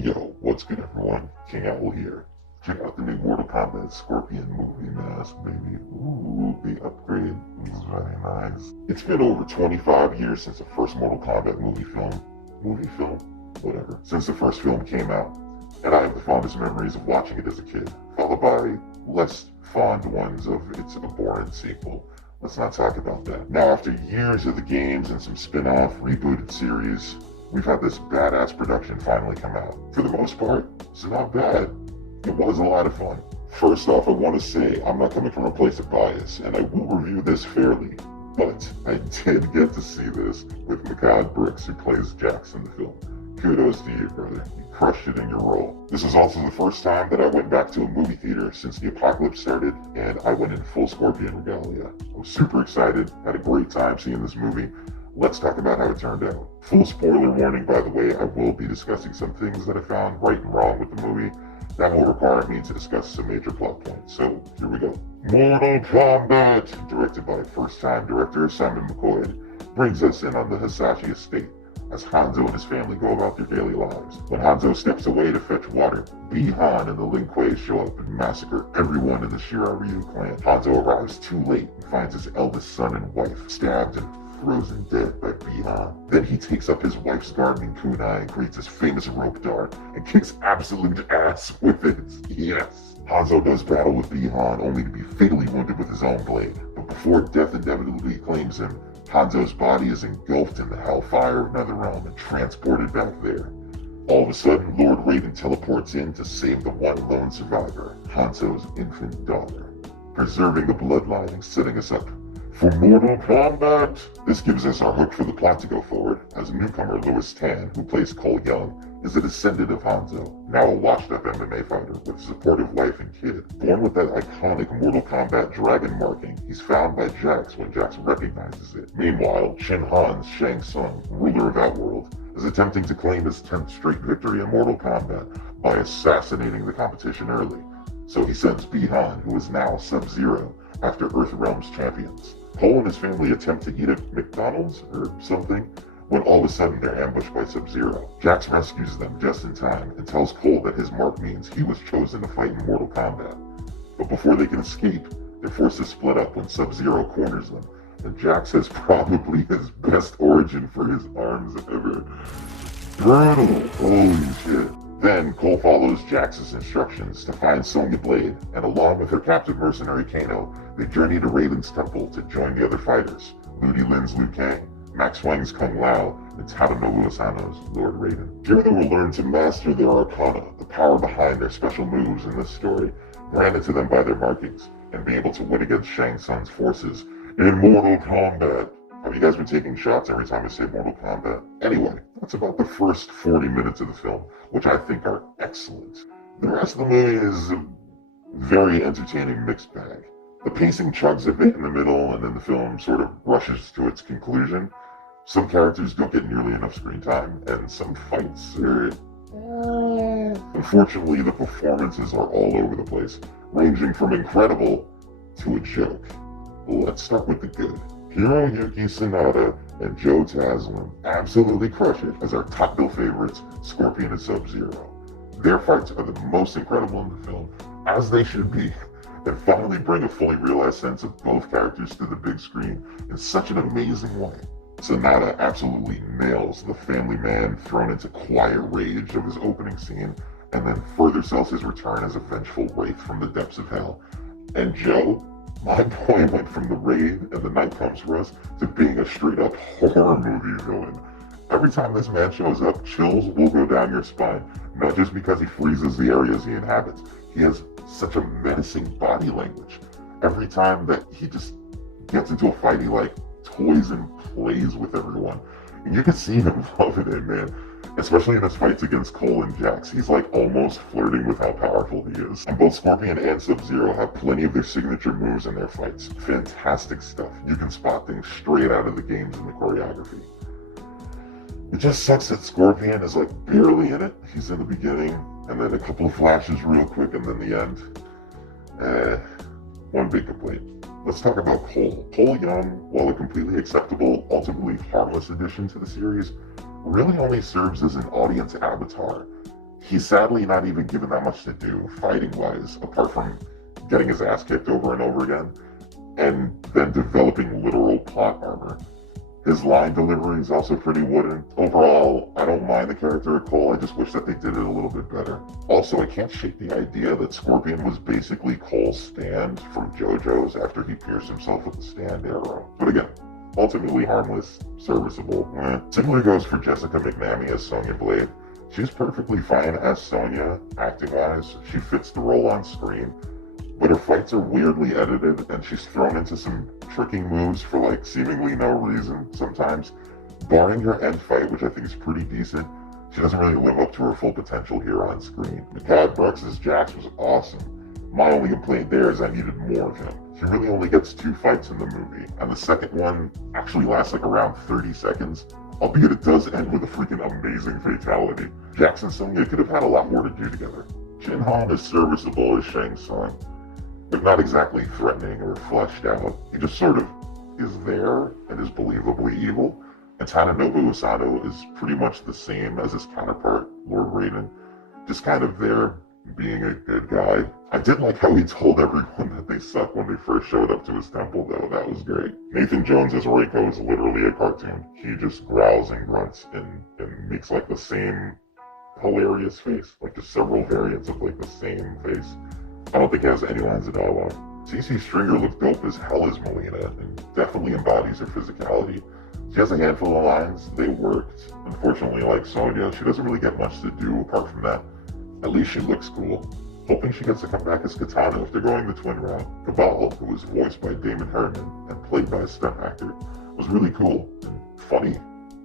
Yo, what's good everyone? King Owl here. Check out the new Mortal Kombat Scorpion movie mask, baby. Ooh, the upgrade is very nice. It's been over 25 years since the first Mortal Kombat movie film, whatever, since the first film came out, and I have the fondest memories of watching it as a kid, followed by less fond ones of its abhorrent sequel. Let's not talk about that. Now, after years of the games and some spin-off, rebooted series, we've had this badass production finally come out. For the most part, it's not bad. It was a lot of fun. First off, I want to say I'm not coming from a place of bias, and I will review this fairly, but I did get to see this with Makad Brooks, who plays Jax in the film. Kudos to you, brother. You crushed it in your role. This is also the first time that I went back to a movie theater since the apocalypse started, and I went in full Scorpion regalia. I was super excited, had a great time seeing this movie. Let's talk about how it turned out. Full spoiler warning, by the way, I will be discussing some things that I found right and wrong with the movie that will require me to discuss some major plot points. So, here we go. Mortal Kombat, directed by first-time director Simon McCoy, brings us in on the Hisashi estate as Hanzo and his family go about their daily lives. When Hanzo steps away to fetch water, Bi-Han and the Lin Kuei show up and massacre everyone in the Shiraryu clan. Hanzo arrives too late and finds his eldest son and wife stabbed and frozen dead by Bi-Han. Then he takes up his wife's gardening kunai and creates his famous rope dart and kicks absolute ass with it. Yes. Hanzo does battle with Bi-Han only to be fatally wounded with his own blade. But before death inevitably claims him, Hanzo's body is engulfed in the hellfire of Netherrealm and transported back there. All of a sudden, Lord Raiden teleports in to save the one lone survivor, Hanzo's infant daughter, preserving the bloodline and setting us up for Mortal Kombat. This gives us our hook for the plot to go forward, as newcomer Louis Tan, who plays Cole Young, is a descendant of Hanzo, now a washed-up MMA fighter with a supportive wife and kid. Born with that iconic Mortal Kombat dragon marking, he's found by Jax when Jax recognizes it. Meanwhile, Shin Han's Shang Tsung, ruler of Outworld, is attempting to claim his 10th straight victory in Mortal Kombat by assassinating the competition early. So he sends Bi-Han, who is now Sub-Zero, after Earthrealm's champions. Cole and his family attempt to eat at McDonald's or something, when all of a sudden they're ambushed by Sub-Zero. Jax rescues them just in time and tells Cole that his mark means he was chosen to fight in Mortal Kombat. But before they can escape, they're forced to split up when Sub-Zero corners them, and Jax has probably his best origin for his arms ever. Brutal! Holy shit. Then, Cole follows Jax's instructions to find Sonya Blade, and along with her captive mercenary Kano, they journey to Raiden's temple to join the other fighters, Ludi Lin's Liu Kang, Max Wang's Kung Lao, and Tadanobu Asano's Lord Raiden. Here they will learn to master their arcana, the power behind their special moves in this story, granted to them by their markings, and be able to win against Shang Tsung's forces in Mortal Kombat. Have you guys been taking shots every time I say Mortal Kombat? Anyway, that's about the first 40 minutes of the film, which I think are excellent. The rest of the movie is a very entertaining mixed bag. The pacing chugs a bit in the middle, and then the film sort of rushes to its conclusion. Some characters don't get nearly enough screen time, and some fights are... Unfortunately, the performances are all over the place, ranging from incredible to a joke. Let's start with the good. Hiroyuki Sanada and Joe Taslim absolutely crush it as our top bill favorites, Scorpion and Sub-Zero. Their fights are the most incredible in the film, as they should be, and finally bring a fully realized sense of both characters to the big screen in such an amazing way. Sanada absolutely nails the family man thrown into quiet rage of his opening scene, and then further sells his return as a vengeful wraith from the depths of hell. And Joe, my boy, went from the raid and the night comes for us to being a straight-up horror movie villain. Every time this man shows up, chills will go down your spine, not just because he freezes the areas he inhabits. He has such a menacing body language. Every time that he just gets into a fight, he toys and plays with everyone. And you can see him loving it, man. Especially in his fights against Cole and Jax. He's almost flirting with how powerful he is. And both Scorpion and Sub-Zero have plenty of their signature moves in their fights. Fantastic stuff. You can spot things straight out of the games in the choreography. It just sucks that Scorpion is barely in it. He's in the beginning, and then a couple of flashes real quick, and then the end. One big complaint. Let's talk about Cole. Cole Young, while a completely acceptable, ultimately harmless addition to the series, really only serves as an audience avatar. He's sadly not even given that much to do fighting-wise, apart from getting his ass kicked over and over again, and then developing literal plot armor. His line delivery is also pretty wooden. Overall, I don't mind the character of Cole, I just wish that they did it a little bit better. Also, I can't shake the idea that Scorpion was basically Cole's stand from JoJo's after he pierced himself with the stand arrow. But again, ultimately harmless, serviceable. Similar goes for Jessica McNamee as Sonya Blade. She's perfectly fine as Sonya, acting-wise. She fits the role on screen. But her fights are weirdly edited, and she's thrown into some tricking moves for like seemingly no reason sometimes. Barring her end fight, which I think is pretty decent, she doesn't really live up to her full potential here on screen. Mikael Brooks' Jax was awesome. My only complaint there is I needed more of him. He really only gets 2 fights in the movie, and the second one actually lasts like around 30 seconds, albeit it does end with a freaking amazing fatality. Jax and Sonya could have had a lot more to do together. Jin Han is serviceable as Shang Tsung, but not exactly threatening or fleshed out. He just sort of is there and is believably evil. And Tadanobu Usato is pretty much the same as his counterpart, Lord Raiden, just kind of there being a good guy. I did like how he told everyone that they suck when they first showed up to his temple, though. That was great. Nathan Jones as Reiko is literally a cartoon. He just growls and grunts and makes like the same hilarious face, like just several variants of like the same face. I don't think he has any lines of dialogue. CC Stringer looked dope as hell as Melina, and definitely embodies her physicality. She has a handful of lines, they worked. Unfortunately, like Sonya, she doesn't really get much to do apart from that. At least she looks cool. Hoping she gets to come back as Katana if they're going the twin route. Cabal, who was voiced by Damon Herman and played by a stunt actor, was really cool and funny.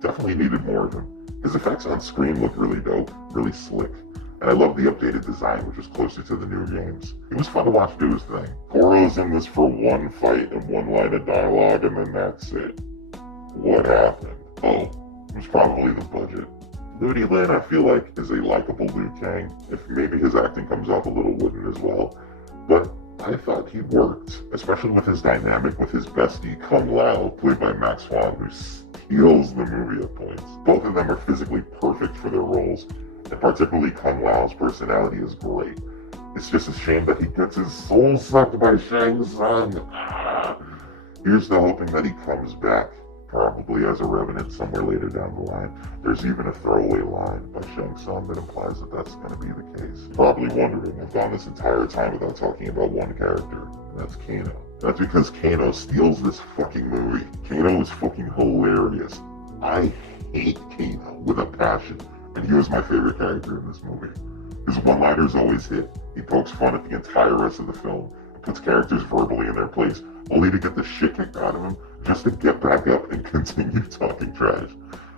Definitely needed more of him. His effects on screen look really dope, really slick. And I love the updated design, which was closer to the new games. It was fun to watch do his thing. Goro's in this for one fight and one line of dialogue, and then that's it. What happened? Oh, it was probably the budget. Ludi Lin, I feel like, is a likable Liu Kang, if maybe his acting comes off a little wooden as well. But I thought he worked, especially with his dynamic with his bestie, Kung Lao, played by Max Huang, who steals the movie at points. Both of them are physically perfect for their roles, and particularly Kung Lao's personality is great. It's just a shame that he gets his soul sucked by Shang Tsung. Here's to hoping that he comes back, probably as a revenant somewhere later down the line. There's even a throwaway line by Shang Tsung that implies that that's going to be the case. Probably wondering, I've gone this entire time without talking about one character, and that's Kano. That's because Kano steals this fucking movie. Kano is fucking hilarious. I hate Kano with a passion. And he was my favorite character in this movie. His one-liners always hit. He pokes fun at the entire rest of the film, and puts characters verbally in their place, only to get the shit kicked out of him, just to get back up and continue talking trash.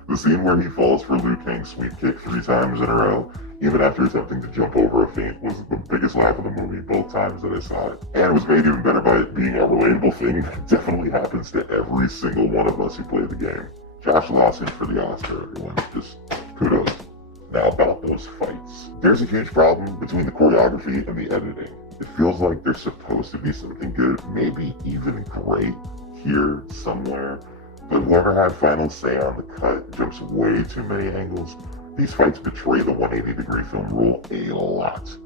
The scene where he falls for Liu Kang's sweep kick 3 times in a row, even after attempting to jump over a feint, was the biggest laugh of the movie both times that I saw it. And it was made even better by it being a relatable thing that definitely happens to every single one of us who play the game. Josh Lawson for the Oscar, everyone. Just kudos. Now about those fights. There's a huge problem between the choreography and the editing. It feels like there's supposed to be something good, maybe even great here somewhere, but whoever had final say on the cut jumps way too many angles. These fights betray the 180-degree film rule a lot.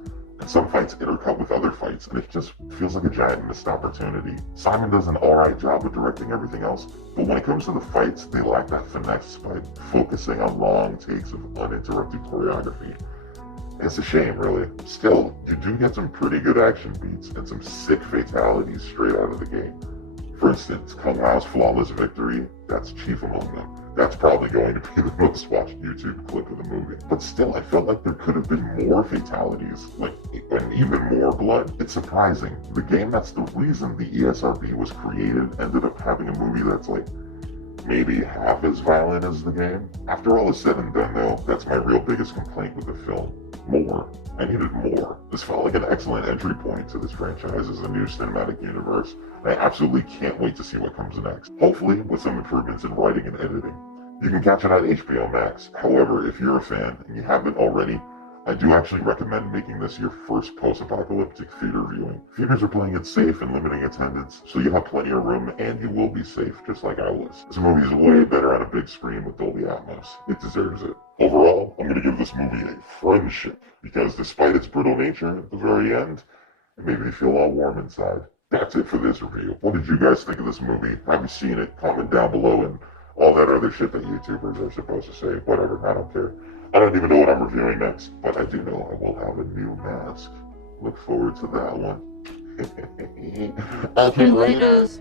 And some fights intercut with other fights, and it just feels like a giant missed opportunity. Simon does an alright job of directing everything else, but when it comes to the fights, they lack that finesse by focusing on long takes of uninterrupted choreography. And it's a shame, really. Still, you do get some pretty good action beats and some sick fatalities straight out of the game. For instance, Kung Lao's flawless victory, that's chief among them. That's probably going to be the most watched YouTube clip of the movie. But still, I felt like there could have been more fatalities, and even more blood. It's surprising. The game that's the reason the ESRB was created ended up having a movie that's like maybe half as violent as the game. After all is said and done, though, that's my real biggest complaint with the film. More. I needed more. This felt like an excellent entry point to this franchise as a new cinematic universe, and I absolutely can't wait to see what comes next. Hopefully with some improvements in writing and editing. You can catch it on HBO Max. However, if you're a fan and you haven't already, I do actually recommend making this your first post-apocalyptic theater viewing. Theaters are playing it safe and limiting attendance, so you'll have plenty of room and you will be safe, just like I was. This movie is way better on a big screen with Dolby Atmos. It deserves it. Overall, I'm going to give this movie a friendship, because despite its brutal nature at the very end, it made me feel all warm inside. That's it for this review. What did you guys think of this movie? Have you seen it? Comment down below and all that other shit that YouTubers are supposed to say. Whatever, I don't care. I don't even know what I'm reviewing next, but I do know I will have a new mask. Look forward to that one. Okay, laters.